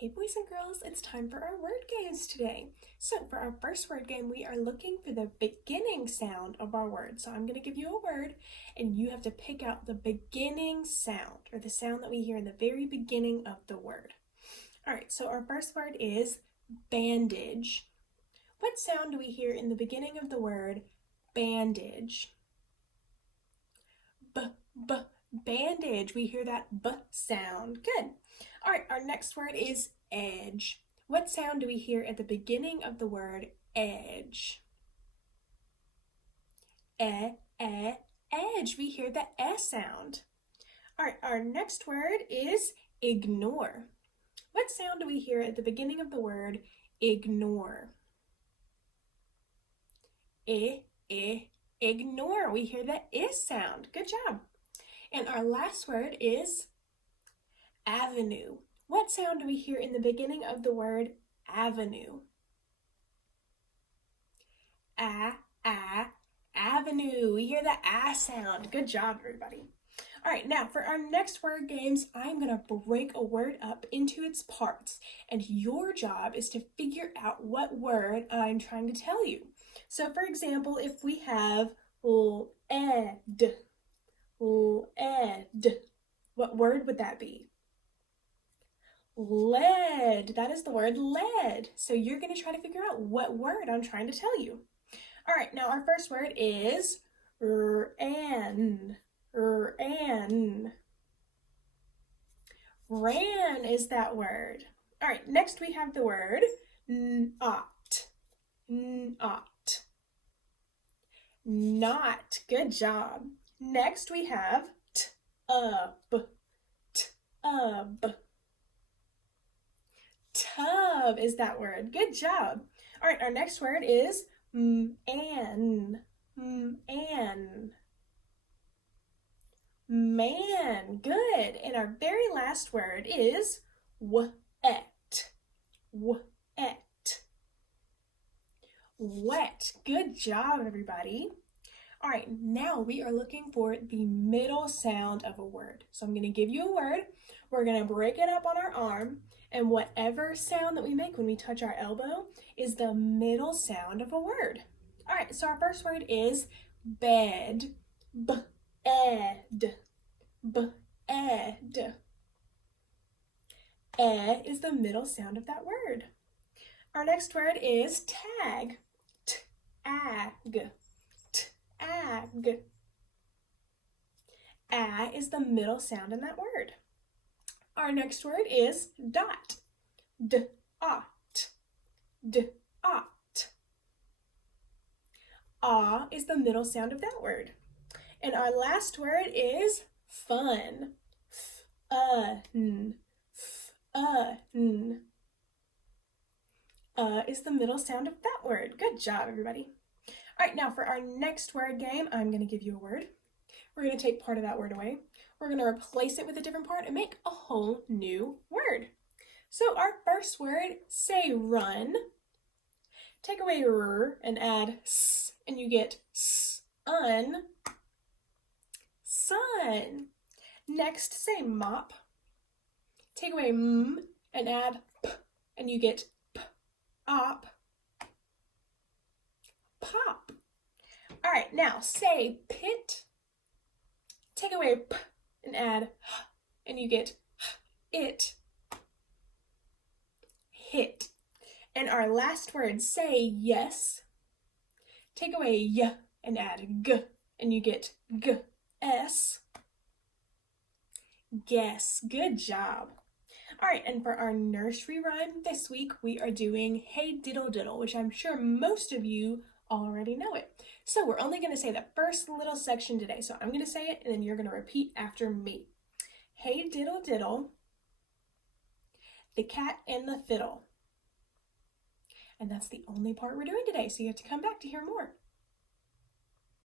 Hey boys and girls, it's time for our word games today. So for our first word game, we are looking for the beginning sound of our word. So I'm going to give you a word and you have to pick out the beginning sound or the sound that we hear in the very beginning of the word. All right, so our first word is bandage. What sound do we hear in the beginning of the word bandage? Bandage. We hear that b sound. Good. All right, our next word is edge. What sound do we hear at the beginning of the word edge? Edge. We hear the S sound. All right, our next word is ignore. What sound do we hear at the beginning of the word ignore? Ignore. We hear the is sound. Good job. And our last word is avenue. What sound do we hear in the beginning of the word avenue? Avenue. We hear the a sound. Good job, everybody. All right, now for our next word games, I'm going to break a word up into its parts, and your job is to figure out what word I'm trying to tell you. So, for example, if we have lead, what word would that be? Lead. That is the word lead. So you're going to try to figure out what word I'm trying to tell you. All right, now our first word is ran. Ran is that word. All right, next we have the word not. Not. Good job. Next we have tub. Tub is that word. Good job. All right, our next word is man. Man. Good. And our very last word is wet. Wet. Good job, everybody. All right, now we are looking for the middle sound of a word. So I'm going to give you a word. We're going to break it up on our arm, and whatever sound that we make when we touch our elbow is the middle sound of a word. All right, so our first word is bed. Bed. Is the middle sound of that word. Our next word is tag. Tag. Is the middle sound in that word. Our next word is dot. Is the middle sound of that word. And our last word is fun. Is the middle sound of that word. Good job, everybody. All right, now for our next word game, I'm going to give you a word. We're going to take part of that word away. We're going to replace it with a different part and make a whole new word. So our first word, say run. Take away r and add s, and you get sun. Sun. Next, say mop. Take away m and add p, and you get op. Pop. All right, now say pit. Take away p and add h, and you get it. Hit. And our last word, say yes. Take away y and add g, and you get s. Guess. Good job. All right, and for our nursery rhyme this week, we are doing Hey Diddle Diddle, which I'm sure most of you already know it. So we're only going to say the first little section today. So I'm going to say it, and then you're going to repeat after me. Hey diddle diddle, the cat and the fiddle. And that's the only part we're doing today, so you have to come back to hear more.